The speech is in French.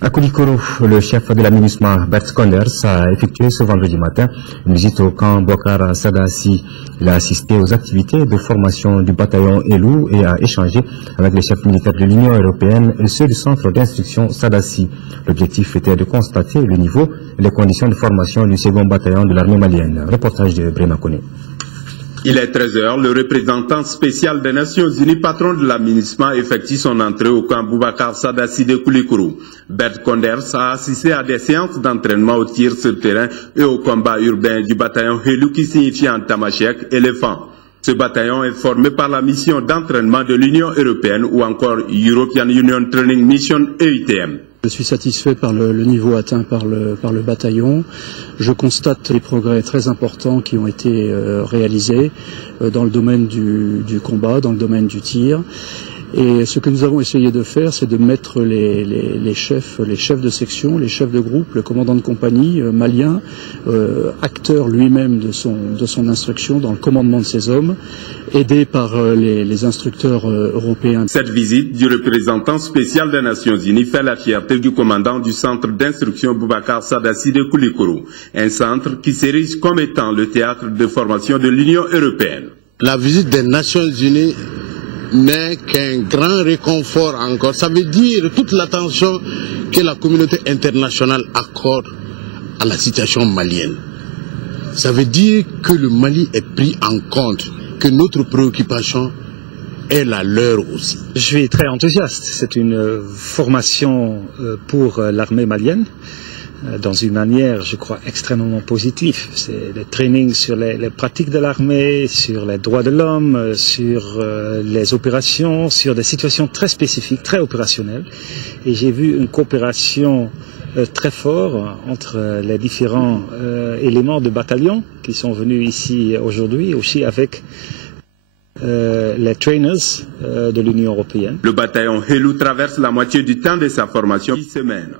À Koulikoro, le chef de l'aménagement Bert Konders a effectué ce vendredi matin une visite au camp Bokar Sadassi. Il a assisté aux activités de formation du bataillon Elou et a échangé avec les chefs militaires de l'Union européenne et ceux du centre d'instruction Sadassi. L'objectif était de constater le niveau et les conditions de formation du second bataillon de l'armée malienne. Reportage de Brema Kone. Il est 13h, le représentant spécial des Nations Unies, patron de l'aménagement, effectue son entrée au camp Boubacar Sadassi de Koulikoro. Bert Konders a assisté à des séances d'entraînement au tir sur terrain et au combat urbain du bataillon Helou qui signifie en tamashek éléphant. Ce bataillon est formé par la mission d'entraînement de l'Union européenne ou encore European Union Training Mission EUTM. Je suis satisfait par le niveau atteint par le bataillon. Je constate les progrès très importants qui ont été réalisés dans le domaine du combat, dans le domaine du tir. Et ce que nous avons essayé de faire, c'est de mettre les chefs de section, les chefs de groupe, le commandant de compagnie malien, acteur lui-même de son instruction dans le commandement de ses hommes, aidé par les instructeurs européens. Cette visite du représentant spécial des Nations Unies fait la fierté du commandant du centre d'instruction Boubacar Sadassi de Koulikoro, un centre qui s'érige comme étant le théâtre de formation de l'Union européenne. La visite des Nations Unies n'est qu'un grand réconfort encore. Ça veut dire toute l'attention que la communauté internationale accorde à la situation malienne. Ça veut dire que le Mali est pris en compte, que notre préoccupation est la leur aussi. Je suis très enthousiaste. C'est une formation pour l'armée malienne dans une manière, je crois, extrêmement positive. C'est le training sur les pratiques de l'armée, sur les droits de l'homme, sur les opérations, sur des situations très spécifiques, très opérationnelles. Et j'ai vu une coopération très forte entre les différents éléments de bataillon qui sont venus ici aujourd'hui, aussi avec les trainers de l'Union européenne. Le bataillon Helou traverse la moitié du temps de sa formation, 10 semaines.